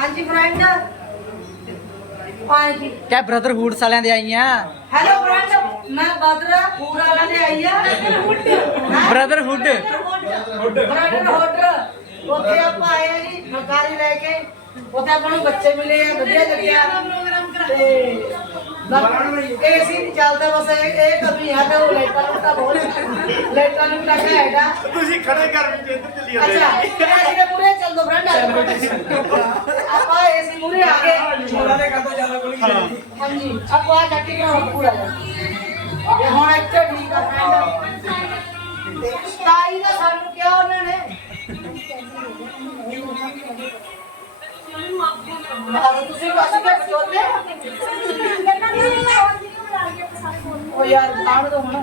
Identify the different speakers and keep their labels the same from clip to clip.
Speaker 1: हाँ जी फ्रेंड
Speaker 2: क्या ब्रदर फूड्स वाले दे आई हैं
Speaker 1: हेलो फ्रेंड मैं बदरा पूरा वाले आई
Speaker 2: ब्रदर फूड
Speaker 1: फ्रेंड होटल ਉੱਥੇ ਆਪਾਂ ਆਏ ਆ ਜੀ ਫੁਲਕਾਰੀ ਲੈ ਕੇ ਉੱਥੇ ਆਪਾਂ ਨੂੰ ਬੱਚੇ ਮਿਲੇ ਆ ਵਧੀਆ ਲੱਗਿਆ ਤੇ ਏਸੀ ਨਹੀਂ ਚੱਲਦਾ ਬਸ ਇਹ ਕਮੀ ਹੈ ਤਾਂ ਉਹ ਲਾਈਟਾਂ ਨੂੰ ਤਾਂ ਬਹੁਤ ਲਾਈਟਾਂ ਨੂੰ ਲੱਗਾ ਹੈਗਾ
Speaker 3: ਤੁਸੀਂ ਖੜੇ ਕਰ ਵੀ ਇੱਧਰ ਚੱਲੀ
Speaker 1: ਅੱਛਾ ਏਸੀ ਦੇ ਮੂਰੇ ਚੱਲ ਦੋ ਫਰੈਂਡ ਆਪਾਂ ਏਸੀ ਮੂਰੇ ਆ ਗਏ
Speaker 3: ਛੋਲਾ ਦੇ ਕਰ ਦੋ ਜ਼ਿਆਦਾ ਕੋਈ ਨਹੀਂ
Speaker 1: ਹਾਂਜੀ ਆਪਾਂ ਆ ਚੱਕੀ ਨਾ ਪੂਰਾ ਇਹ ਹੁਣ ਇੱਥੇ ਠੀਕ ਆ ਫਰੈਂਡ ਸਤਾਈ ਦਾ ਸਾਨੂੰ ਕਿਹਾ ਉਹਨਾਂ ਨੇ ਤੁਸੀਂ ਕਾਸੀ ਦਾ ਚੋਲੇ ਉਹ ਯਾਰ ਖਾਣ ਦੋ ਹੁਣ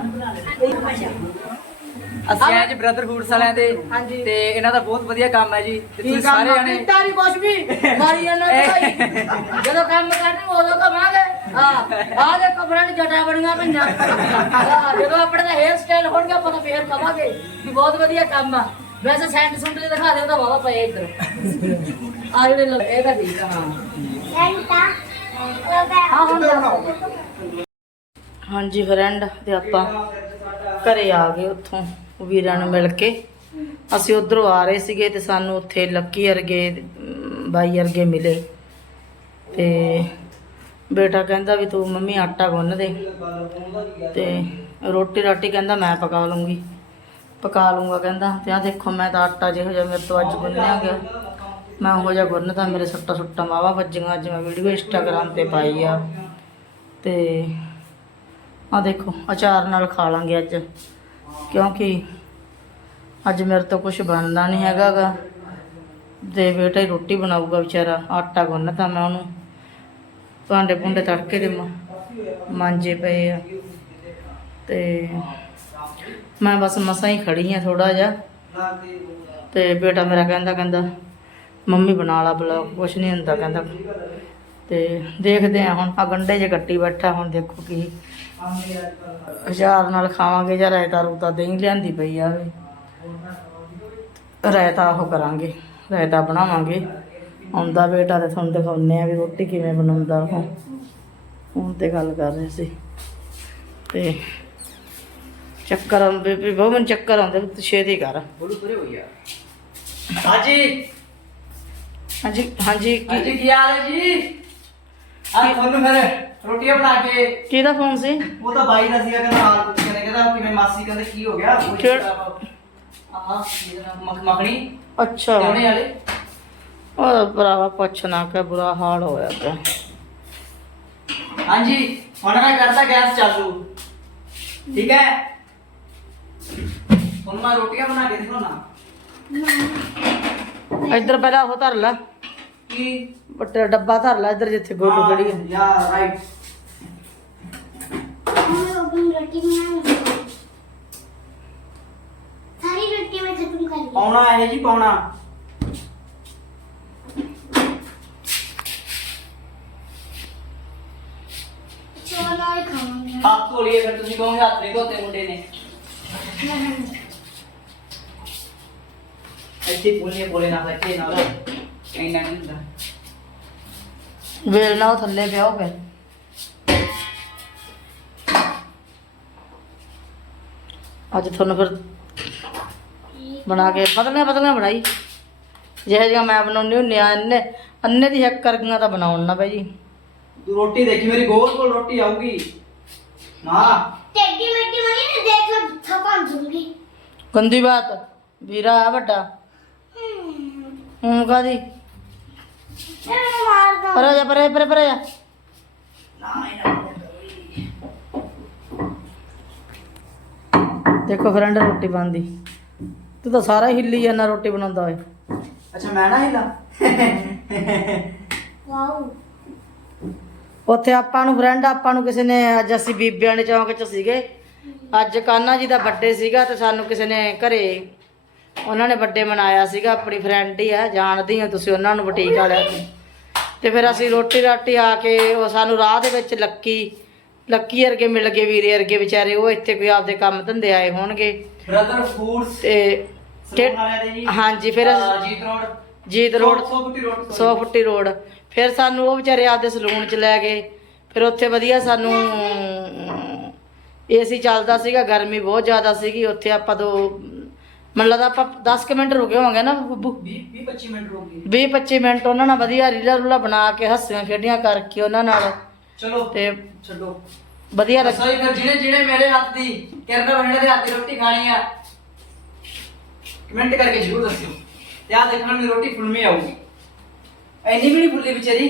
Speaker 2: ਅਸੀਂ ਆਏ ਜੀ ਬ੍ਰਦਰ ਫੂਡਸ ਵਾਲਿਆਂ ਦੇ
Speaker 1: ਹਾਂਜੀ।
Speaker 2: ਤੇ ਇਹਨਾਂ ਦਾ ਬਹੁਤ ਵਧੀਆ ਕੰਮ ਹੈ ਜੀ ਤੇ ਤੁਸੀਂ ਸਾਰੇ ਜਾਣੇ
Speaker 1: ਕੀਤਾ ਨਹੀਂ ਕੁਛ ਵੀ ਮਾਰੀ ਇਹਨਾਂ ਨੂੰ ਭਾਈ ਜਦੋਂ ਕੰਮ ਕਰਦੇ ਉਦੋਂ ਕਮਾਂਗੇ ਹਾਂ ਆਹ ਦੇ ਕਪੜਿਆਂ ਦੀ ਜਟਾ ਬਣੀਆਂ ਪਈਆਂ ਹਾਂ ਜਦੋਂ ਆਪਣੇ ਦਾ ਹੇਅਰ ਸਟਾਈਲ ਹੋਣਗੇ ਆਪਾਂ ਤਾਂ ਫੇਰ ਕਵਾਂਗੇ ਵੀ ਬਹੁਤ ਵਧੀਆ ਕੰਮ ਆ ਵੈਸੇ ਸੈਂਟ ਸੁੰਟ ਜੇ ਦਿਖਾ ਦਿਓ ਤਾਂ ਵਾਵਾ ਪਏ ਇੱਧਰ ਆ ਜਿਹੜੇ ਲੋਕ ਇਹ ਤਾਂ ਠੀਕ ਆ ਹਾਂ ਹੁਣ ਹਾਂਜੀ ਫਰੈਂਡ ਤੇ ਆਪਾਂ ਘਰੇ ਆ ਗਏ ਉੱਥੋਂ ਵੀਰਾਂ ਨੂੰ ਮਿਲ ਕੇ ਅਸੀਂ ਉਧਰੋਂ ਆ ਰਹੇ ਸੀਗੇ ਤੇ ਸਾਨੂੰ ਉੱਥੇ ਲੱਕੀ ਵਰਗੇ ਬਾਈ ਵਰਗੇ ਮਿਲੇ ਤੇ ਬੇਟਾ ਕਹਿੰਦਾ ਵੀ ਤੂੰ ਮੰਮੀ ਆਟਾ ਗੁੰਨ ਦੇ ਤੇ ਰੋਟੀ ਰਾਟੀ ਕਹਿੰਦਾ ਮੈਂ ਪਕਾ ਲੂੰਗਾ ਕਹਿੰਦਾ ਤੇ ਆ ਦੇਖੋ ਮੈਂ ਤਾਂ ਆਟਾ ਜਿਹੋ ਜਿਹਾ ਮੇਰੇ ਤੋਂ ਅੱਜ ਗੁੰਨਿਆ ਗਿਆ ਮੈਂ ਉਹੋ ਜਿਹਾ ਗੁੰਨਤਾ ਮੇਰੇ ਸੁੱਟਾ ਵਾਵਾ ਵੱਜੀਆਂ ਅੱਜ ਮੈਂ ਵੀਡੀਓ ਇੰਸਟਾਗ੍ਰਾਮ ਤੇ ਪਾਈ ਆ ਤੇ ਆ ਦੇਖੋ ਅਚਾਰ ਨਾਲ ਖਾ ਲਾਂਗੇ ਅੱਜ ਕਿਉਂਕਿ ਅੱਜ ਮੇਰੇ ਤੋਂ ਕੁਝ ਬਣਦਾ ਨਹੀਂ ਹੈਗਾ ਗਾ ਤੇ ਬੇਟਾ ਹੀ ਰੋਟੀ ਬਣਾਊਗਾ ਵਿਚਾਰਾ ਆਟਾ ਗੁੰਨਤਾ ਮੈਂ ਉਹਨੂੰ ਭਾਂਡੇ ਭੁੰਡੇ ਤੜਕੇ ਦੇ ਮਾਂਜੇ ਪਏ ਆ ਤੇ ਮੈਂ ਬਸ ਮਸਾਂ ਹੀ ਖੜੀ ਆ ਥੋੜਾ ਜਿਹਾ ਤੇ ਬੇਟਾ ਮੇਰਾ ਕਹਿੰਦਾ ਮੰਮੀ ਬਣਾ ਲਾ ਬਲੌਗ ਕੁਛ ਨਹੀਂ ਹੁੰਦਾ ਕਹਿੰਦਾ ਤੇ ਦੇਖਦੇ ਆ ਹੁਣ ਆ ਗੰਢੇ ਜੇ ਕੱਟੀ ਬੈਠਾ ਹੁਣ ਦੇਖੋ ਕੀ ਅਚਾਰ ਨਾਲ ਖਾਵਾਂਗੇ ਜਾਂ ਰਾਇਤਾ ਰੂਤਾ ਦਹੀਂ ਲਿਆਂਦੀ ਪਈ ਆਵੇ ਰਾਇਤਾ ਉਹ ਕਰਾਂਗੇ ਰਾਇਤਾ ਬਣਾਵਾਂਗੇ ਆਉਂਦਾ ਬੇਟਾ ਤੇ ਤੁਹਾਨੂੰ ਦਿਖਾਉਂਦੇ ਆ ਵੀ ਰੋਟੀ ਕਿਵੇਂ ਬਣਾਉਂਦਾ ਉਹ ਹੁਣ ਤੇ ਗੱਲ ਕਰ ਰਹੇ ਸੀ ਤੇ ਚੱਕਰ ਆਉਂਦੇ ਵੀ ਬਹੁਤ ਮੈਨੂੰ ਚੱਕਰ ਆਉਂਦੇ ਤੂੰ ਛੇਤੀ ਕਰ
Speaker 2: ਬੋਲੂ ਪਰੇ ਹੋ ਗਿਆ ਹਾਂਜੀ
Speaker 1: ਹਾਂਜੀ
Speaker 2: ਕੀ ਹਾਲ ਹੈ ਜੀ ਆ ਤੁਹਾਨੂੰ ਫਿਰ ਰੋਟੀਆਂ ਬਣਾ ਕੇ
Speaker 1: ਕਿਹਦਾ ਫੋਨ ਸੀ
Speaker 2: ਉਹ ਤਾਂ ਬਾਈ ਦਾ ਸੀਗਾ ਕਹਿੰਦਾ ਹਾਲ ਪੁੱਛ ਕੇ ਕਹਿੰਦਾ ਕਿਵੇਂ ਮਾਸੀ ਕਹਿੰਦੇ ਕੀ ਹੋ ਗਿਆ ਆਹ ਮੱਖਣੀ
Speaker 1: ਅੱਛਾ
Speaker 2: ਕਿਉਣੇ ਵਾਲੇ
Speaker 1: ਉਹ ਭਰਾਵਾ ਪੁੱਛਣਾ ਕਿ ਬੁਰਾ ਹਾਲ ਹੋਇਆ ਪਿਆ
Speaker 2: ਹਾਂਜੀ ਹੁਣ ਮੈਂ ਕਰਦਾ ਗੈਸ ਚਾਲੂ ਠੀਕ ਹੈ ਹੁਣ ਮੈਂ ਰੋਟੀਆਂ ਬਣਾ ਕੇ ਦਿਖਾਉਣਾ
Speaker 1: ਇੱਧਰ ਪਹਿਲਾਂ ਉਹ ਧਰ ਲੈ
Speaker 2: ਕੀ
Speaker 1: ਬੱਟਾ ਡੱਬਾ ਧਰ ਲੈ ਇੱਧਰ ਜਿੱਥੇ ਗੋਡੂ ਖੜੀ ਹੈ
Speaker 2: ਯਾ ਰਾਈਟ ਪਾਉਣਾ ਹੈ ਜੀ ਪਾਉਣਾ ਹੱਥ ਧੋ ਲਈਏ ਫਿਰ ਤੁਸੀਂ ਕਹੋਗੇ ਹੱਥ ਨਹੀਂ ਧੋਤੇ ਮੁੰਡੇ ਨੇ ਇੱਥੇ ਬੋਲੇ ਨਾ ਸੱਚੇ ਨਾਲ ਇੰਨਾ ਨਹੀਂ ਹੁੰਦਾ
Speaker 1: ਵੇਲ ਨਾ ਉਹ ਥੱਲੇ ਪਿਆ ਹੋਵੇ ਅੱਜ ਤੁਹਾਨੂੰ ਫਿਰ ਬਣਾ ਕੇ ਪਤਲੀਆਂ ਬਣਾਈ ਜਿਹੇ ਜਿਹਾ ਮੈਂ ਬਣਾਉਣੀ ਹੁੰਦੀ ਆ ਅੰਨੇ ਦੀ ਹੈਕ ਕਰਗੀਆਂ ਤਾਂ ਬਣਾਉਣ ਨਾ ਬਾਈ ਜੀ
Speaker 2: ਤੂੰ ਰੋਟੀ ਦੇਖੀ ਮੇਰੀ ਗੋਲ ਰੋਟੀ ਆਊਗੀ ਨਾ
Speaker 4: ਟੇਡੀ ਮਿੱਟੀ ਮਣੀ ਨੇ ਦੇਖ ਲਾ ਥਪਾਂ ਜੂਗੀ
Speaker 1: ਗੰਦੀ ਬਾਤ ਵੀਰਾ ਆ ਵੱਡਾ ਹੂੰ ਕਾਦੀ
Speaker 4: ਮਾਰ ਦੋ
Speaker 1: ਪਰੇ ਜਾ ਪਰੇ ਜਾ ਦੇਖੋ ਫਰੈਂਡ ਰੋਟੀ ਬਣਦੀ ਤੂੰ ਤਾਂ ਸਾਰਾ ਹਿੱਲੀ ਜਾਂਦਾ ਰੋਟੀ ਬਣਾਉਂਦਾ ਹੋਏ
Speaker 2: ਅੱਛਾ ਮੈਂ ਨਾ ਹਿਲਾ
Speaker 4: ਵਾਓ
Speaker 1: ਉੱਥੇ ਆਪਾਂ ਨੂੰ ਕਿਸੇ ਨੇ ਅੱਜ ਅਸੀਂ ਬੀਬੀਆਂ ਦੇ ਚੌਂਕ 'ਚ ਸੀਗੇ ਅੱਜ ਕਾਨਾ ਜੀ ਦਾ ਬਰਥਡੇ ਸੀਗਾ ਤੇ ਸਾਨੂੰ ਕਿਸੇ ਨੇ ਘਰੇ ਉਹਨਾਂ ਨੇ ਬਰਥਡੇ ਮਨਾਇਆ ਸੀਗਾ ਆਪਣੀ ਫਰੈਂਡ ਹੀ ਆ ਜਾਣਦੀ ਆ ਤੁਸੀਂ ਉਹਨਾਂ ਨੂੰ ਬੁਟੀਕ ਵਾਲਿਆਂ ਨੂੰ ਤੇ ਫਿਰ ਅਸੀਂ ਰੋਟੀ ਰਾਟੀ ਆ ਕੇ ਉਹ ਸਾਨੂੰ ਰਾਹ ਦੇ ਵਿੱਚ ਲੱਕੀ ਵਰਗੇ ਮਿਲ ਗਏ ਵੀਰੇ ਵਰਗੇ ਵਿਚਾਰੇ ਉਹ ਇੱਥੇ ਕੋਈ ਆਪਦੇ ਕੰਮ ਧੰਦੇ ਆਏ ਹੋਣਗੇ
Speaker 2: ਬ੍ਰਦਰ ਫੂਡਸ
Speaker 1: ਤੇ ਹਾਂਜੀ ਫਿਰ
Speaker 2: ਜੀਤ ਰੋਡ
Speaker 1: ਜੀਤ ਰੋਡ
Speaker 2: 100 ਫੁੱਟੀ ਰੋਡ
Speaker 1: 100 ਫੁੱਟੀ ਰੋਡ। ਫਿਰ ਸਾਨੂੰ ਉਹ ਵਿਚਾਰੇ ਆਪਦੇ ਸਲੂਨ 'ਚ ਲੈ ਗਏ। ਫਿਰ ਉੱਥੇ ਵਧੀਆ ਸਾਨੂੰ ਏਸੀ ਚੱਲਦਾ ਸੀਗਾ, ਗਰਮੀ ਬਹੁਤ ਜ਼ਿਆਦਾ ਸੀਗੀ ਉੱਥੇ। ਆਪਾਂ ਤੋਂ ਮੈਨੂੰ ਲੱਗਦਾ ਆਪਾਂ 10 ਕੁ ਮਿੰਟ ਰੁਕੇ ਹੋਵਾਂਗੇ ਨਾ ਬੱਬੂ।
Speaker 2: 20-25 ਮਿੰਟ ਰੁਕ ਗਏ।
Speaker 1: 20-25 ਮਿੰਟ ਉਹਨਾਂ ਨਾਲ ਵਧੀਆ ਰੀਲਾ ਰੂਲਾ ਬਣਾ ਕੇ ਹੱਸੀਆਂ ਖੇਡੀਆਂ ਕਰਕੇ ਉਹਨਾਂ ਨਾਲ
Speaker 2: ਚਲੋ
Speaker 1: ਤੇ
Speaker 2: ਛੱਡੋ।
Speaker 1: ਵਧੀਆ ਲੱਗ
Speaker 2: ਦੱਸੋ ਜੀ ਫਿਰ ਜਿਹਨੇ ਮੇਰੇ ਹੱਥ ਦੀ ਕਿਰਨ ਬਹਿਣਾ ਦੇ ਹੱਥ ਦੀ ਰੋਟੀ ਖਾਣੀ ਆ, ਕਮੈਂਟ ਕਰਕੇ ਜ਼ਰੂਰ ਦੱਸਿਓ। ਤੇ ਆ ਦੇਖਣਾ ਮੇਰੀ ਰੋਟੀ ਫੁੱਲਮੀ ਆਊਗੀ। ਐਨੀ ਵੀ ਨਹੀਂ ਫੁੱਲੀ ਵਿਚਾਰੀ।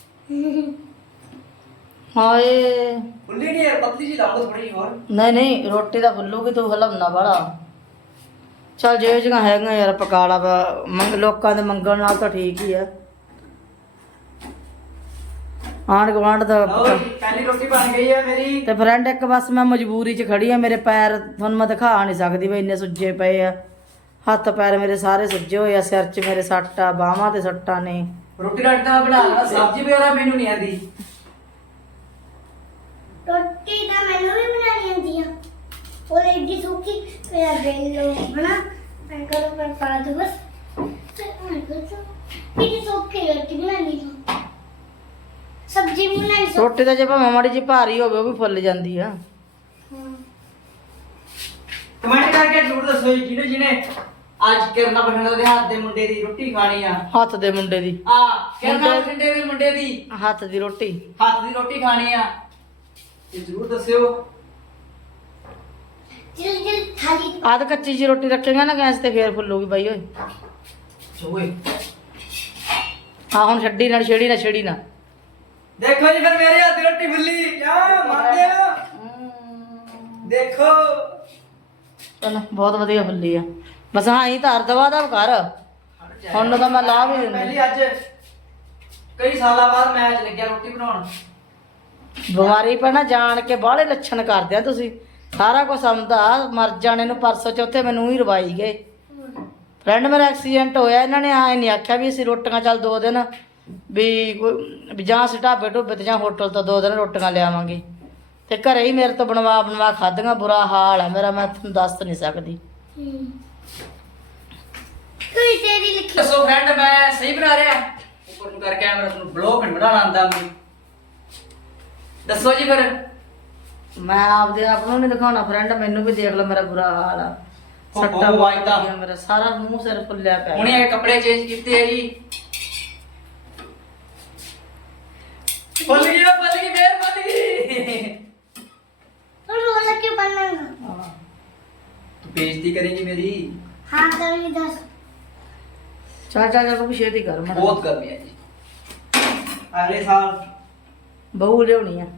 Speaker 1: ਹਾਏ
Speaker 2: ਫੁੱਲੀ ਨਹੀਂ ਯਾਰ, ਪਤਲੀ ਜੀ ਲਾਉਂਦਾ ਥੋੜੀ ਹੋਰ।
Speaker 1: ਨਹੀਂ ਰੋਟੀ ਤਾਂ ਫੁੱਲੂਗੀ, ਤੂੰ ਹਲਾਉਣਾ ਬੜਾ। ਚੱਲ ਜੇ ਜਿਹੀਆਂ ਹੈਗੀਆਂ ਯਾਰ ਪਕਾ ਲਾ ਲੋਕਾਂ ਦੇ ਮੰਗਣ ਨਾਲ ਤਾਂ ਠੀਕ ਹੀ ਆ। ਆਂਢ ਗੁਆਂਢ ਦਾ
Speaker 2: ਲਓ ਜੀ, ਪਹਿਲੀ ਰੋਟੀ ਬਣ ਗਈ ਹੈ ਮੇਰੀ।
Speaker 1: ਤੇ ਫਰੈਂਡ ਇੱਕ ਬਸ ਮੈਂ ਮਜਬੂਰੀ 'ਚ ਖੜੀ ਆ। ਮੇਰੇ ਪੈਰ ਤੁਹਾਨੂੰ ਮੈਂ ਦਿਖਾ ਨਹੀਂ ਸਕਦੀ ਵੀ ਇੰਨੇ ਸੁੱਜੇ ਪਏ ਆ। ਹੱਥ ਪੈਰ ਮੇਰੇ ਸਾਰੇ ਸੁੱਜੇ ਹੋਏ ਆ, ਸਿਰ 'ਚ ਮੇਰੇ ਸੱਟ ਆ, ਬਾਹਾਂ ਤੇ ਸੱਟਾਂ ਨੇ।
Speaker 2: ਰੋਟੀ ਰਾਟੀ ਤਾਂ ਮੈਂ ਬਣਾ ਲੈਣਾ, ਸਬਜ਼ੀ ਵਗੈਰਾ ਮੈਨੂੰ ਨਹੀਂ ਆਉਂਦੀ।
Speaker 4: ਰੋਟੀ ਤਾਂ ਮੈਨੂੰ ਵੀ ਬਣਾਉਣੀ ਆਉਂਦੀ ਆ। ਉਹ ਐਡੀ ਸੁੱਕੀ ਮੇਰਾ ਬੇਲੋ ਬਣਾ ਮੈਂ ਕਰੋ ਮੈਂ ਪਾ ਦੂੰ ਬਸ। ਤੇ ਮੈਂ ਕਰੋ ਇਹ ਸੁੱਕੀ ਰੋਟੀ ਬਣਾਉਣੀ ਆ। ਸਬਜ਼ੀ ਵੀ ਬਣਾਈ ਸੋ
Speaker 1: ਰੋਟੀ ਤਾਂ ਜੇ ਭਾਵੇਂ ਮਾੜੀ ਜਿਹੀ ਭਾਰੀ ਹੋਵੇ ਉਹ ਵੀ ਫੁੱਲ ਜਾਂਦੀ ਆ।
Speaker 2: ਕਮੈਂਟ ਕਰਕੇ ਜ਼ਰੂਰ ਦੱਸੋ ਜੀ ਜਿਹਨੇ ਅੱਜ ਕਿਰਨਾ ਬਠਿੰਡਾ ਦੇ ਹੱਥ ਦੇ ਮੁੰਡੇ ਦੀ ਰੋਟੀ ਖਾਣੀ ਆ।
Speaker 1: ਹੱਥ ਦੇ ਮੁੰਡੇ ਦੀ,
Speaker 2: ਆ ਕਿਰਨਾ ਬਠਿੰਡੇ ਦੇ ਮੁੰਡੇ ਦੀ
Speaker 1: ਹੱਥ ਦੀ ਰੋਟੀ।
Speaker 2: ਹੱਥ ਦੀ ਰੋਟੀ ਖਾਣੀ ਆ ਤੇ ਜ਼ਰੂਰ ਦੱਸਿਓ।
Speaker 4: ਜਲ ਖਾਲੀ
Speaker 1: ਆਦ ਕੱਚੀ ਜੀ ਰੋਟੀ ਰੱਖੇਗਾ ਨਾ ਗੈਸ ਤੇ ਫੇਰ ਫੁੱਲੂਗੀ ਬਾਈ ਓਏ।
Speaker 2: ਚੋਏ
Speaker 1: ਹਾਂ ਹੁਣ ਛੱਡੀ ਨਾ ਛੇੜੀ ਨਾ ਛੇੜੀ ਨਾ।
Speaker 2: ਦੇਖੋ ਜੀ ਫਿਰ ਮੇਰੇ ਹੱਥ ਦੀ ਰੋਟੀ ਫੁੱਲੀ ਆ, ਮੰਨਦੇ ਹੋ? ਦੇਖੋ
Speaker 1: ਚਲੋ ਬਹੁਤ ਵਧੀਆ ਫੁੱਲੀ ਆ। ਬਸ ਹਾਂ ਹੀ ਧਾਰ ਦਵਾ ਦਾ ਕਰ। ਹੁਣ ਤਾਂ ਮੈਂ ਲਾ ਵੀ ਦਿੰਦੀ।
Speaker 2: ਪਹਿਲੀ ਅੱਜ ਕਈ ਸਾਲਾਂ ਬਾਅਦ ਮੈਚ ਲੱਗਿਆ ਰੋਟੀ ਬਣਾਉਣ।
Speaker 1: ਬਿਮਾਰੀ ਪੈਣਾ ਜਾਣ ਕੇ ਬਾਹਲੇ ਲੱਛਣ ਕਰਦੇ ਆ ਤੁਸੀਂ। ਸਾਰਾ ਕੁਝ ਆਉਂਦਾ ਮਰ ਜਾਣੇ ਨੂੰ। ਪਰਸੋਂ ਚੌਥੇ ਮੈਨੂੰ ਹੀ ਰਵਾਈ ਗਏ। ਫਰੈਂਡ ਮੇਰਾ ਐਕਸੀਡੈਂਟ ਹੋਇਆ, ਇਹਨਾਂ ਨੇ ਆਏ ਨਹੀਂ ਆਖਿਆ ਵੀ ਅਸੀਂ ਰੋਟੀਆਂ ਚੱਲ 2 ਦਿਨ ਵੀ ਜਾਂ ਅਸੀਂ ਢਾਬੇ ਢੁੱਬੇ ਤੇ ਜਾਂ ਹੋਟਲ ਤੋਂ 2 ਦਿਨ ਰੋਟੀਆਂ ਲਿਆਵਾਂਗੇ। ਤੇ ਘਰੇ ਹੀ ਮੇਰੇ ਤੋਂ ਬਣਵਾ ਖਾਧੀਆਂ। ਬੁਰਾ ਹਾਲ ਆ ਮੇਰਾ, ਮੈਂ ਤੁਹਾਨੂੰ ਦੱਸ ਨਹੀਂ ਸਕਦੀ।
Speaker 4: ਕੋਈ ਤੇਰੀ ਲਿਖੀ
Speaker 2: ਦੱਸੋ ਫਰੈਂਡ ਮੈਂ ਸਹੀ ਬਣਾ ਰਿਹਾ? ਉੱਪਰ ਨੂੰ ਕਰ ਕੈਮਰਾ ਨੂੰ ਬਲੌਗ ਨਹੀਂ ਬਣਾਉਣਾ ਆਉਂਦਾ ਮੈਨੂੰ। ਦੱਸੋ ਜੀ ਫਿਰ।
Speaker 1: ਮੈਂ ਆਪਦੇ ਆਪ ਨੂੰ ਨਹੀਂ ਦਿਖਾਉਣਾ ਫਰੈਂਡ, ਮੈਨੂੰ ਵੀ ਦੇਖ ਲਓ ਮੇਰਾ ਬੁਰਾ ਹਾਲ ਆ। ਸੱਟਾਂ
Speaker 2: ਵਾਇਦਾ
Speaker 1: ਲੱਗੀਆਂ, ਮੇਰਾ ਸਾਰਾ ਮੂੰਹ ਸਿਰ ਫੁੱਲਿਆ ਪਿਆ।
Speaker 2: ਹੁਣੇ ਇਹ ਕੱਪੜੇ ਚੇਂਜ ਕੀਤੇ ਆ ਜੀ। ਫੁੱਲ ਗਈ ਫੇਰ ਫੁੱਲ ਗਈ।
Speaker 4: ਤੂੰ ਰੋਲਾ ਕਿਉਂ ਬਣਾਉਣਾ?
Speaker 2: ਤੂੰ ਬੇਇੱਜ਼ਤੀ ਕਰੇਂਗੀ ਮੇਰੀ।
Speaker 4: ਹਾਂ ਕਰੀ ਦੱਸ।
Speaker 1: ਚੱਲ ਕੋਈ ਛੇਤੀ ਕਰ ਮੈਂ
Speaker 2: ਬਹੁਤ ਗਰਮੀ ਹੈ ਜੀ। ਅਗਲੇ ਸਾਲ
Speaker 1: ਬਹੂ ਲਿਆਉਣੀ ਆ।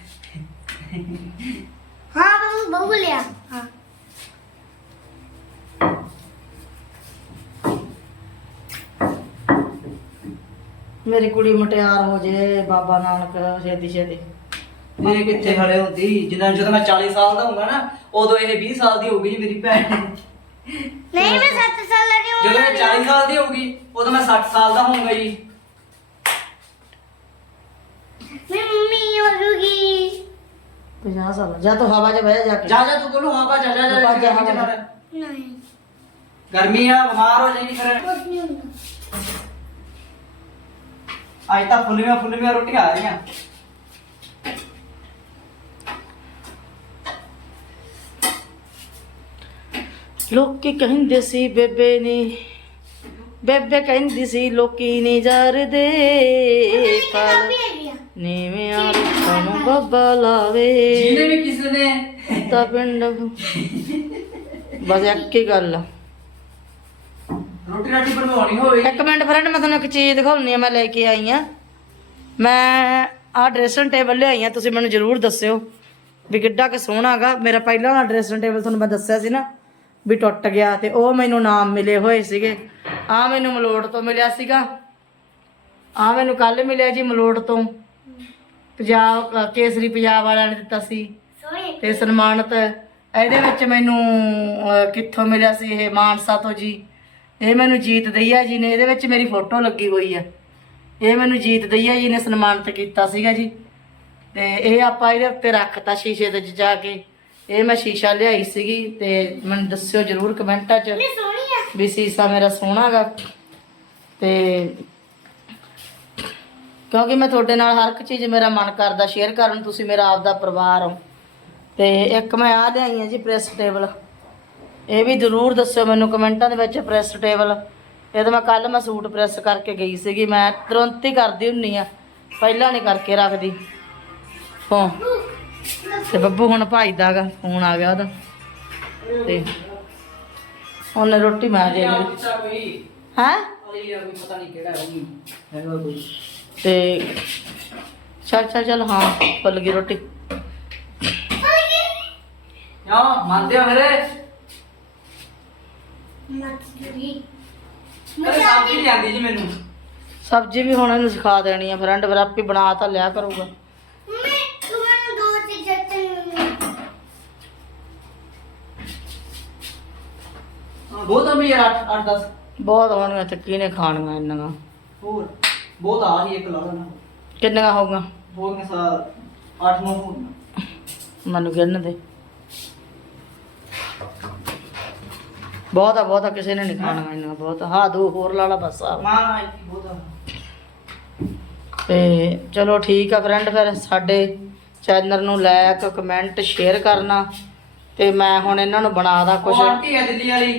Speaker 4: ਹਾਂ ਬਾਬੂ ਬਹੁ ਲਿਆ। ਹਾਂ
Speaker 1: ਮੇਰੀ ਕੁੜੀ ਮਟਿਆਰ ਹੋ ਜੇ ਬਾਬਾ ਨਾਨਕ ਛੇਤੀ ਛੇਤੀ।
Speaker 2: ਇਹ ਕਿੱਥੇ ਹਲੇ ਹੁੰਦੀ। ਜਦੋਂ ਮੈਂ 40 ਸਾਲ ਦਾ ਹੋਊਗਾ ਨਾ ਉਦੋਂ ਇਹ 20 ਸਾਲ ਦੀ ਹੋਊਗੀ ਜੀ ਮੇਰੀ ਭੈਣ।
Speaker 4: ਨਹੀਂ ਮੈਂ 7 ਸਾਲ ਦੀ ਹਾਂ।
Speaker 2: ਜਦੋਂ ਇਹ 40 ਸਾਲ ਦੀ ਹੋਊਗੀ ਉਦੋਂ ਮੈਂ 60 ਸਾਲ ਦਾ ਹੋਊਗਾ ਜੀ।
Speaker 4: ਮੈਂ ਮੰਮੀ ਹੋਊਗੀ।
Speaker 1: 50 ਸਾਲ ਜਾਂ ਤੂੰ ਹਵਾ 'ਚ ਬਹਿ ਜਾ ਕੇ।
Speaker 2: ਜਾ ਤੂੰ ਕੋਲੋਂ ਹਾਂ ਜਾ
Speaker 4: ਨਹੀਂ
Speaker 2: ਗਰਮੀ ਆ, ਬਿਮਾਰ ਹੋ ਜਾਏਗੀ ਫਿਰ।
Speaker 4: ਕੁਝ ਨਹੀਂ ਹੁੰਦਾ।
Speaker 2: ਅੱਜ ਤਾਂ ਫੁੱਲੀਆਂ ਰੋਟੀਆਂ ਆ ਰਹੀਆਂ।
Speaker 1: ਲੋਕੀ ਕਹਿੰਦੇ ਸੀ ਬੇਬੇ ਕਹਿੰਦੀ ਸੀ ਲੋਕੀ ਨਹੀਂ ਜਰਦੇ ਪਰ ਨੀਵਿਆਂ ਰੁੱਖਾਂ ਨੂੰ ਬੱਬਾ ਲਾਵੇ
Speaker 2: ਜਿਹਨੇ ਵੀ ਕਿਸੇ ਨੇ
Speaker 1: ਤਾਂ ਪਿੰਡ ਬਸ ਇੱਕ ਹੀ ਗੱਲ ਆ।
Speaker 2: ਰੋਟੀ ਰਾਟੀ ਬਣਵਾਉਣੀ ਹੋਵੇ।
Speaker 1: ਇੱਕ ਮਿੰਟ ਫਰੈਂਡ ਮੈਂ ਤੁਹਾਨੂੰ ਇੱਕ ਚੀਜ਼ ਦਿਖਾਉਣੀ ਆ। ਮੈਂ ਲੈ ਕੇ ਆਈ ਆ, ਮੈਂ ਆਹ ਡਰੈਸਿੰਗ ਟੇਬਲ ਲਿਆਈ ਆ। ਤੁਸੀਂ ਮੈਨੂੰ ਜ਼ਰੂਰ ਦੱਸਿਓ ਵੀ ਕਿੱਡਾ ਕਿ ਸੋਹਣਾ ਹੈਗਾ। ਮੇਰਾ ਪਹਿਲਾਂ ਵਾਲਾ ਡਰੈਸਿੰਗ ਟੇਬਲ ਤੁਹਾਨੂੰ ਮੈਂ ਦੱਸਿਆ ਸੀ ਨਾ ਵੀ ਟੁੱਟ ਗਿਆ, ਤੇ ਉਹ ਮੈਨੂੰ ਨਾਮ ਮਿਲੇ ਹੋਏ ਸੀਗੇ। ਆਹ ਮੈਨੂੰ ਮਲੋੜ ਤੋਂ ਮਿਲਿਆ ਸੀਗਾ। ਆਹ ਮੈਨੂੰ ਕੱਲ ਮਿਲਿਆ ਜੀ ਮਲੋੜ ਤੋਂ। ਪੰਜਾਬ ਕੇਸਰੀ ਪੰਜਾਬ ਵਾਲਿਆਂ ਨੇ ਦਿੱਤਾ ਸੀ
Speaker 4: ਸੋਹਣੇ
Speaker 1: ਤੇ ਸਨਮਾਨਿਤ। ਇਹਦੇ ਵਿੱਚ ਮੈਨੂੰ ਕਿੱਥੋਂ ਮਿਲਿਆ ਸੀ? ਇਹ ਮਾਨਸਾ ਤੋਂ ਜੀ। ਇਹ ਮੈਨੂੰ ਜੀਤ ਦਈਆ ਜੀ ਨੇ, ਇਹਦੇ ਵਿੱਚ ਮੇਰੀ ਫੋਟੋ ਲੱਗੀ ਹੋਈ ਆ। ਇਹ ਮੈਨੂੰ ਜੀਤ ਦਈਆ ਜੀ ਨੇ ਸਨਮਾਨਿਤ ਕੀਤਾ ਸੀਗਾ ਜੀ। ਤੇ ਇਹ ਆਪਾਂ ਇਹਦੇ ਉੱਤੇ ਰੱਖਤਾ ਸ਼ੀਸ਼ੇ ਦੇ ਵਿੱਚ ਜਾ ਕੇ। ਇਹ ਮੈਂ ਸ਼ੀਸ਼ਾ ਲਿਆਈ ਸੀਗੀ। ਤੇ ਮੈਨੂੰ ਦੱਸਿਓ ਜ਼ਰੂਰ ਕਮੈਂਟਾਂ 'ਚ
Speaker 4: ਸੋਹਣੀ ਆ।
Speaker 1: ਵੀ ਸ਼ੀਸ਼ਾ ਮੇਰਾ ਸੋਹਣਾ ਗਾ। ਤੇ ਕਿਉਂਕਿ ਮੈਂ ਤੁਹਾਡੇ ਨਾਲ ਹਰ ਇੱਕ ਚੀਜ਼ ਮੇਰਾ ਮਨ ਕਰਦਾ ਸ਼ੇਅਰ ਕਰਨ, ਤੁਸੀਂ ਮੇਰਾ ਆਪਦਾ ਪਰਿਵਾਰ ਹੋ। ਤੇ ਇੱਕ ਮੈਂ ਆ ਲਿਆਈ ਹਾਂ ਜੀ ਪ੍ਰੈਸ ਟੇਬਲ, ਇਹ ਵੀ ਜ਼ਰੂਰ ਦੱਸਿਓ ਮੈਨੂੰ ਕਮੈਂਟਾਂ ਦੇ ਵਿੱਚ ਪ੍ਰੈਸ ਟੇਬਲ। ਇਹ ਤਾਂ ਮੈਂ ਕੱਲ ਮੈਂ ਸੂਟ ਪ੍ਰੈਸ ਕਰਕੇ ਗਈ ਸੀਗੀ, ਮੈਂ ਤੁਰੰਤ ਹੀ ਕਰਦੀ ਹੁੰਨੀ ਆ, ਪਹਿਲਾਂ ਨਹੀਂ ਕਰਕੇ ਰੱਖਦੀ ਫੋਨ। ਤੇ ਬੱਬੂ ਹੁਣ ਭਾਈਦਾ ਗਾ, ਫੋਨ ਆ ਗਿਆ ਉਹਦਾ, ਤੇ ਉਹਨੇ ਰੋਟੀ ਮੈਂ ਦੇ ਦਿੱਤੀ ਹੈ।
Speaker 2: ਪਤਾ ਨਹੀਂ ਕਿਹੜਾ ਹੈਗਾ ਕੋਈ।
Speaker 1: ਤੇ ਚੱਲ ਹਾਂ ਫੁੱਲ ਗਈ ਰੋਟੀ।
Speaker 2: ਯਾ ਮੰਨਦੇ ਹੋ ਮੇਰੇ
Speaker 4: ਮੱਛੀ
Speaker 2: ਸਬਜ਼ੀ ਨਹੀਂ ਆਉਂਦੀ ਜੀ ਮੈਨੂੰ।
Speaker 1: ਸਬਜ਼ੀ ਵੀ ਹੁਣ ਇਹਨੂੰ ਸਿਖਾ ਦੇਣੀ ਆ ਫਰੈਂਡ, ਫਿਰ ਆਪੇ ਬਣਾ ਤਾਂ ਲਿਆ ਕਰੂਗਾ।
Speaker 4: ਮੈਂ ਤੁਹਾਨੂੰ ਦੋ ਚੀਜ਼ਾਂ
Speaker 2: ਬਹੁਤ ਆ ਵੀ ਯਾਰ 8-10
Speaker 1: ਬਹੁਤ ਹੋਣੀਆਂ ਤੇ ਕਿਹਨੇ ਖਾਣੀਆਂ ਇੰਨੀਆਂ?
Speaker 2: ਹੋਰ ਬਹੁਤ ਆ ਹੀ ਇੱਕ ਲਾ ਲੈਣਾ।
Speaker 1: ਕਿੰਨੀਆਂ ਹੋਊਗਾ?
Speaker 2: ਹੋ ਗਏ 8-9 ਹੋਣ।
Speaker 1: ਮੈਨੂੰ ਗਿਣ ਦੇ। ਬਹੁਤਾ ਕਿਸੇ ਨੇ ਨਹੀਂ ਖਾਣੀਆਂ ਇੰਨੀਆਂ, ਬਹੁਤ। ਹਾਂ ਦੋ ਹੋਰ ਲਾ ਲਾ ਬਸ ਆ।
Speaker 2: ਨਾ ਇੱਕ ਬਹੁਤ ਆ।
Speaker 1: ਤੇ ਚਲੋ ਠੀਕ ਆ ਫਰੈਂਡ, ਫਿਰ ਸਾਡੇ ਚੈਨਲ ਨੂੰ ਲਾਇਕ ਕਮੈਂਟ ਸ਼ੇਅਰ ਕਰਨਾ। ਤੇ ਮੈਂ ਹੁਣ ਇਹਨਾਂ ਨੂੰ ਬਣਾਦਾ ਕੁਛ।
Speaker 2: ਉਹ ਆਂਟੀ ਹੈ ਦਿੱਲੀ ਵਾਲੀ।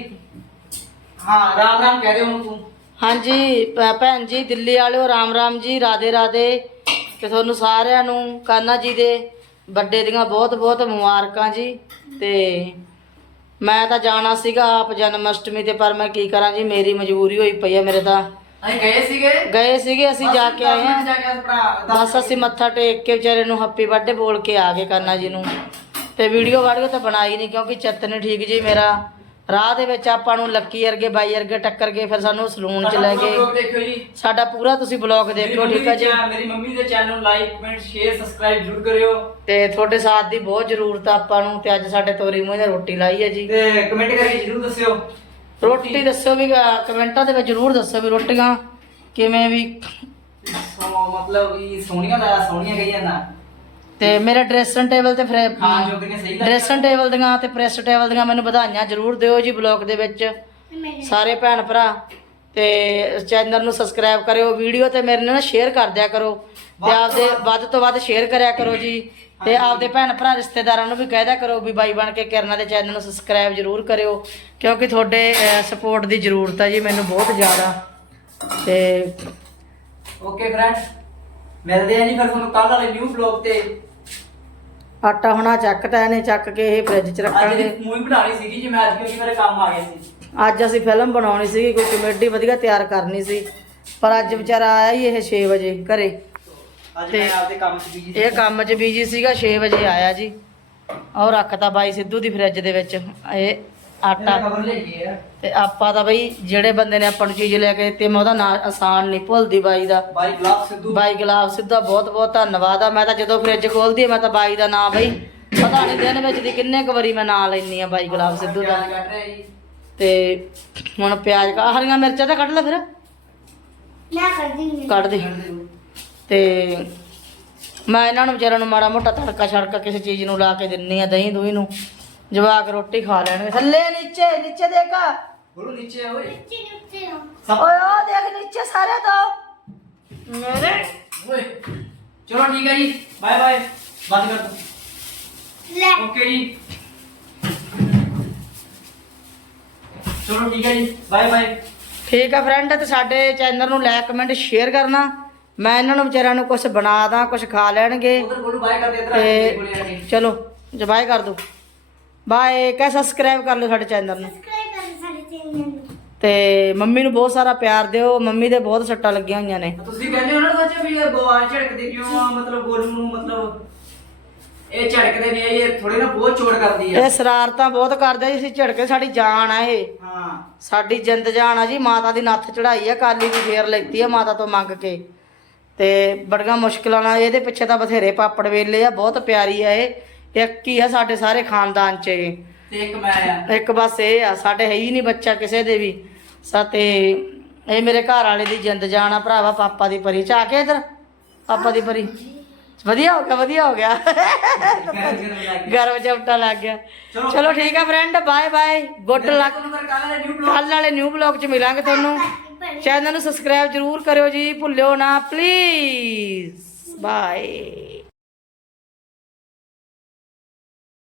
Speaker 2: ਹਾਂ ਰਾਮ ਰਾਮ ਕਹਿ ਦੇ ਉਹਨੂੰ ਤੂੰ।
Speaker 1: ਹਾਂਜੀ ਭੈਣ ਜੀ ਦਿੱਲੀ ਵਾਲਿਓ, ਰਾਮ ਰਾਮ ਜੀ, ਰਾਧੇ ਰਾਧੇ। ਤੇ ਤੁਹਾਨੂੰ ਸਾਰਿਆਂ ਨੂੰ ਕਾन्हा ਜੀ ਦੇ ਵੱਡੇ ਦੀਆਂ ਬਹੁਤ ਮੁਬਾਰਕਾਂ ਜੀ। ਤੇ ਮੈਂ ਤਾਂ ਜਾਣਾ ਸੀਗਾ ਆਪ ਜਨਮ ਅਸ਼ਟਮੀ ਤੇ, ਪਰ ਮੈਂ ਕੀ ਕਰਾਂ ਜੀ, ਮੇਰੀ ਮਜਬੂਰੀ ਹੋਈ ਪਈ ਆ। ਮੇਰੇ ਤਾਂ
Speaker 2: ਅਸੀਂ
Speaker 1: ਗਏ ਸੀਗੇ ਅਸੀਂ ਜਾ ਕੇ ਆਏ ਹਾਂ। ਬਸ
Speaker 2: ਬਸ
Speaker 1: ਅਸੀਂ ਮੱਥਾ ਟੇਕ ਕੇ ਵਿਚਾਰੇ ਨੂੰ ਹੈਪੀ ਬਰਥਡੇ ਬੋਲ ਕੇ ਆ ਗਏ ਕਾन्हा ਜੀ ਨੂੰ। ਤੇ ਵੀਡੀਓ ਤਾਂ ਬਣਾਈ ਨਹੀਂ ਕਿਉਂਕਿ ਚਿੱਤ ਨਹੀਂ ਠੀਕ ਜੀ ਮੇਰਾ। ਰਾਹ ਦੇ ਵਿੱਚ ਆਪਾਂ ਨੂੰ ਲੱਕੀ ਵਰਗੇ ਬਾਈ ਵਰਗੇ ਟੱਕਰ ਗਏ, ਫਿਰ ਸਾਨੂੰ ਸਲੂਨ ਚ ਲੈ ਗਏ।
Speaker 2: ਦੇਖਿਓ ਜੀ
Speaker 1: ਸਾਡਾ ਪੂਰਾ ਤੁਸੀਂ ਬਲੌਗ ਦੇਖਿਓ, ਠੀਕ ਹੈ ਜੀ।
Speaker 2: ਮੇਰੀ ਮੰਮੀ ਦੇ ਚੈਨਲ ਨੂੰ ਲਾਈਕ ਕਮੈਂਟ ਸ਼ੇਅਰ ਸਬਸਕ੍ਰਾਈਬ ਜ਼ਰੂਰ ਕਰਿਓ।
Speaker 1: ਤੇ ਤੁਹਾਡੇ ਸਾਥ ਦੀ ਬਹੁਤ ਜ਼ਰੂਰਤ ਆ ਆਪਾਂ ਨੂੰ। ਤੇ ਅੱਜ ਸਾਡੇ ਤੋਰੀ ਮੂੰਹ ਨੇ ਰੋਟੀ ਲਾਈ ਹੈ ਜੀ।
Speaker 2: ਤੇ ਕਮੈਂਟ ਕਰਕੇ ਜ਼ਰੂਰ ਦੱਸਿਓ।
Speaker 1: ਰੋਟੀ ਦੱਸਿਓ ਵੀ, ਕਮੈਂਟਾਂ ਦੇ ਵਿੱਚ ਜ਼ਰੂਰ ਦੱਸਿਓ ਵੀ ਰੋਟੀਆਂ ਕਿਵੇਂ ਵੀ।
Speaker 2: ਮਤਲਬ ਇਹ ਸੋਹਣੀਆਂ ਗਈਆਂ ਨਾ।
Speaker 1: ਤੇ ਮੇਰੇ ਡਰੈਸਿੰਗ ਟੇਬਲ ਤੇ ਫਿਰ
Speaker 2: ਖਾਣ ਜੋਗੀਆਂ ਸਹੀ ਲੱਗਦੀਆਂ।
Speaker 1: ਡਰੈਸਿੰਗ ਟੇਬਲ ਦੀਆਂ ਤੇ ਪ੍ਰੈਸ ਟੇਬਲ ਦੀਆਂ ਮੈਨੂੰ ਵਧਾਈਆਂ ਜ਼ਰੂਰ ਦਿਓ ਜੀ ਬਲੌਗ ਦੇ ਵਿੱਚ ਸਾਰੇ ਭੈਣ ਭਰਾ। ਤੇ ਚੈਨਲ ਨੂੰ ਸਬਸਕ੍ਰਾਈਬ ਕਰਿਓ, ਵੀਡੀਓ ਤੇ ਮੇਰੇ ਨਾਲ ਸ਼ੇਅਰ ਕਰ ਦਿਆ ਕਰੋ, ਤੇ ਆਪਦੇ ਵੱਧ ਤੋਂ ਵੱਧ ਸ਼ੇਅਰ ਕਰਿਆ ਕਰੋ ਜੀ। ਤੇ ਆਪਦੇ ਭੈਣ ਭਰਾ ਰਿਸ਼ਤੇਦਾਰਾਂ ਨੂੰ ਵੀ ਕਹਿ ਦਿਆ ਕਰੋ ਵੀ ਬਾਈ ਬਣ ਕੇ ਕਿਰਨਾ ਦੇ ਚੈਨਲ ਨੂੰ ਸਬਸਕ੍ਰਾਈਬ ਜ਼ਰੂਰ ਕਰਿਓ, ਕਿਉਂਕਿ ਤੁਹਾਡੇ ਸਪੋਰਟ ਦੀ ਜ਼ਰੂਰਤ ਹੈ ਜੀ ਮੈਨੂੰ ਬਹੁਤ ਜ਼ਿਆਦਾ। ਤੇ
Speaker 2: ਓਕੇ ਫਰੈਂਡਸ, ਮਿਲਦੇ ਆ ਜੀ ਫਿਰ ਤੁਹਾਨੂੰ ਕੱਲ ਵਾਲੇ ਨਿਊ ਵਲੌਗ ਤੇ।
Speaker 1: ਆਟਾ ਹੁਣਾ ਚੱਕਤਾ ਇਹਨੇ, ਚੱਕ ਕੇ ਇਹ ਫ੍ਰਿਜ 'ਚ
Speaker 2: ਅੱਜ
Speaker 1: ਰੱਖਾਂਗੇ।
Speaker 2: ਮੂਵੀ ਬਣਾਣੀ ਸੀਗੀ ਜੀ ਮੈਂ, ਅੱਜ ਕਿਉਂਕਿ ਮੇਰੇ ਕੰਮ ਆ ਗਏ ਸੀ।
Speaker 1: ਅੱਜ ਅਸੀਂ ਫਿਲਮ ਬਣਾਉਣੀ ਸੀਗੀ, ਕੋਈ ਕਮੇਡੀ ਵਧੀਆ ਤਿਆਰ ਕਰਨੀ ਸੀ, ਪਰ ਅੱਜ ਵਿਚਾਰਾ ਆਇਆ ਹੀ ਇਹ 6 ਵਜੇ ਘਰੇ।
Speaker 2: ਅੱਜ ਮੈਂ ਆਪਦੇ ਕੰਮ 'ਚ ਬਿਜੀ ਸੀ।
Speaker 1: ਇਹ ਕੰਮ 'ਚ ਬੀਜੀ ਸੀਗਾ, 6 ਵਜੇ ਆਇਆ ਜੀ। ਔਰ ਰੱਖਤਾ ਬਾਈ ਸਿੱਧੂ ਦੀ ਫ੍ਰਿਜ ਦੇ ਵਿੱਚ ਇਹ ਆਟਾ।
Speaker 2: ਖਬਰ ਲਈ ਹੈ
Speaker 1: ਤੇ ਆਪਾਂ ਤਾਂ ਬਈ ਜਿਹੜੇ ਬੰਦੇ ਨੇ ਆਪਾਂ ਨੂੰ ਚੀਜ਼ ਲੈ ਕੇ ਦਿੱਤੀ, ਮੈਂ ਉਹਦਾ ਨਾਂ ਆਸਾਨ ਨਹੀਂ ਭੁੱਲਦੀ ਬਾਈ ਦਾ।
Speaker 2: ਬਾਈ ਗੁਲਾਬ ਸਿੱਧੂ।
Speaker 1: ਬਾਈ ਗੁਲਾਬ ਸਿੱਧਾ ਬਹੁਤ ਧੰਨਵਾਦ ਆ। ਮੈਂ ਤਾਂ ਜਦੋਂ ਫ੍ਰਿਜ ਖੋਲਦੀ ਆ ਮੈਂ ਤਾਂ ਬਾਈ ਦਾ ਨਾਂ ਬਈ ਪਤਾ ਨਹੀਂ ਦਿਨ ਵਿੱਚ ਦੀ ਕਿੰਨੇ ਕੁ ਵਾਰੀ ਮੈਂ ਨਾਂ ਲੈਂਦੀ ਆ ਬਾਈ ਗੁਲਾਬ ਸਿੱਧੂ ਦਾ।
Speaker 2: ਪਿਆਜ਼ ਕੱਟ ਰਿਹਾ ਜੀ।
Speaker 1: ਤੇ ਹੁਣ ਪਿਆਜ਼ ਹਰੀਆਂ ਮਿਰਚਾਂ ਤਾਂ ਕੱਢ ਲੈ ਫਿਰ,
Speaker 4: ਮੈਂ ਕਰਦੀ ਹਾਂ।
Speaker 1: ਕੱਢ ਦੇ। ਤੇ ਮੈਂ ਇਹਨਾਂ ਨੂੰ ਵਿਚਾਰਿਆਂ ਨੂੰ ਮਾੜਾ ਮੋਟਾ ਤੜਕਾ ਛੜਕਾ ਕਿਸੇ ਚੀਜ਼ ਨੂੰ ਲਾ ਕੇ ਦਿੰਨੀ ਆ, ਦਹੀਂ ਦੂਈ ਨੂੰ। ਜਵਾਕ ਰੋਟੀ ਖਾ ਲੈਣਗੇ। ਥੱਲੇ ਨੀਚੇ ਦੇਖਾ
Speaker 2: ਬੋਲੋ ਨੀਚੇ ਓਏ।
Speaker 4: ਨੀਚੇ ਹੋ।
Speaker 1: ਓਏ ਉਹ ਦੇਖ ਨੀਚੇ ਸਾਰੇ ਤੋਂ ਮੇਰੇ।
Speaker 2: ਓਏ ਚਲੋ ਠੀਕ ਹੈ ਜੀ, ਬਾਏ ਬਾਏ, ਬੰਦ ਕਰ ਦੋ।
Speaker 4: ਲੈ
Speaker 2: ਓਕੇ ਜੀ, ਚਲੋ ਠੀਕ ਹੈ ਜੀ, ਬਾਏ ਬਾਏ।
Speaker 1: ਠੀਕ ਆ ਫਰੈਂਡ, ਤੇ ਸਾਡੇ ਚੈਨਲ ਨੂੰ ਲਾਈਕ ਕਮੈਂਟ ਸ਼ੇਅਰ ਕਰਨਾ। ਮੈਂ ਇਹਨਾਂ ਨੂੰ ਵਿਚਾਰਿਆਂ ਨੂੰ ਕੁਝ ਬਣਾ ਦਾਂ, ਕੁਝ ਖਾ ਲੈਣਗੇ।
Speaker 2: ਉਧਰ ਬੋਲੋ ਬਾਏ ਕਰ ਦੇ, ਇਧਰ
Speaker 1: ਤੇ
Speaker 2: ਬੋਲੇ ਆ ਕੇ।
Speaker 1: ਚਲੋ ਜੀ ਬਾਏ ਕਰ ਦੋ। ਬਾਏ ਕਹਿ ਸਬਸਕ੍ਰਾਈਬ ਕਰ ਲਓ ਸਾਡੇ ਚੈਨਲ ਨੂੰ।
Speaker 4: ਸਬਸਕ੍ਰਾਈਬ ਕਰ ਸਾਡੇ ਚੈਨਲ ਨੂੰ।
Speaker 1: ਤੇ ਮੰਮੀ ਨੂੰ ਬਹੁਤ ਸਾਰਾ ਪਿਆਰ ਦਿਓ, ਮੰਮੀ ਦੇ ਬਹੁਤ ਸੱਟਾਂ ਲੱਗੀਆਂ ਹੋਈਆਂ ਨੇ।
Speaker 2: ਤੁਸੀਂ ਕਹਿੰਦੇ ਹੋ ਨਾ ਸੱਚ ਵੀ ਇਹ ਗੋਆ ਝੜਕਦੇ ਕਿਉਂ ਆ, ਮਤਲਬ ਗੋਲੂ ਨੂੰ, ਮਤਲਬ ਇਹ ਝੜਕਦੇ ਨੇ, ਇਹ ਥੋੜੇ ਨਾ ਬਹੁਤ ਚੋੜ ਕਰਦੀ ਆ।
Speaker 1: ਇਹ ਸ਼ਰਾਰਤਾਂ ਬਹੁਤ ਕਰਦੇ ਜੀ, ਅਸੀਂ ਝੜਕੇ ਸਾਡੀ ਜਾਨ ਆ ਇਹ,
Speaker 2: ਹਾਂ
Speaker 1: ਸਾਡੀ ਜਿੰਦ ਜਾਨ ਆ ਜੀ। ਮਾਤਾ ਦੀ ਨੱਥ ਚੜਾਈ ਆ, ਕਾਲੀ ਦੀ ਫੇਰ ਲੈਤੀ ਆ ਮਾਤਾ ਤੋਂ ਮੰਗ ਕੇ। ਤੇ ਬੜੀਆਂ ਮੁਸ਼ਕਿਲਾਂ ਨਾਲ ਇਹਦੇ ਪਿੱਛੇ ਤਾਂ ਬਥੇਰੇ ਪਾਪੜ ਵੇਲੇ ਆ, ਬਹੁਤ ਪਿਆਰੀ ਆ ਇਹ। ਇੱਕ ਹੀ ਆ ਸਾਡੇ ਸਾਰੇ ਖਾਨਦਾਨ 'ਚ ਇਹ,
Speaker 2: ਤੇ ਇੱਕ ਮੈਂ ਆ।
Speaker 1: ਇੱਕ ਬਸ ਇਹ ਆ, ਸਾਡੇ ਹੈ ਹੀ ਨਹੀਂ ਬੱਚਾ ਕਿਸੇ ਦੇ ਵੀ। ਤੇ ਇਹ ਮੇਰੇ ਘਰ ਵਾਲੇ ਦੀ ਜਿੰਦ ਜਾਨ ਆ ਭਰਾਵਾ, ਪਾਪਾ ਦੀ ਪਰੀ। ਚਾ ਕੇ ਇਧਰ ਪਾਪਾ ਦੀ ਪਰੀ। ਵਧੀਆ ਹੋ ਗਿਆ ਗਰਮ ਚਪਟਾ ਲੱਗ ਗਿਆ। ਚਲੋ ਠੀਕ ਆ friend, bye bye, good luck. ਕੱਲ ਵਾਲੇ ਨਿਊ ਬਲੌਗ 'ਚ ਮਿਲਾਂਗੇ ਤੁਹਾਨੂੰ।
Speaker 4: ਪੈਣੀ
Speaker 1: ਚੈਨਲ ਨੂੰ ਸਬਸਕ੍ਰਾਈਬ ਜਰੂਰ ਕਰਿਓ ਜੀ, ਭੁੱਲਿਓ ਨਾ ਪਲੀਜ਼। ਬਾਏ।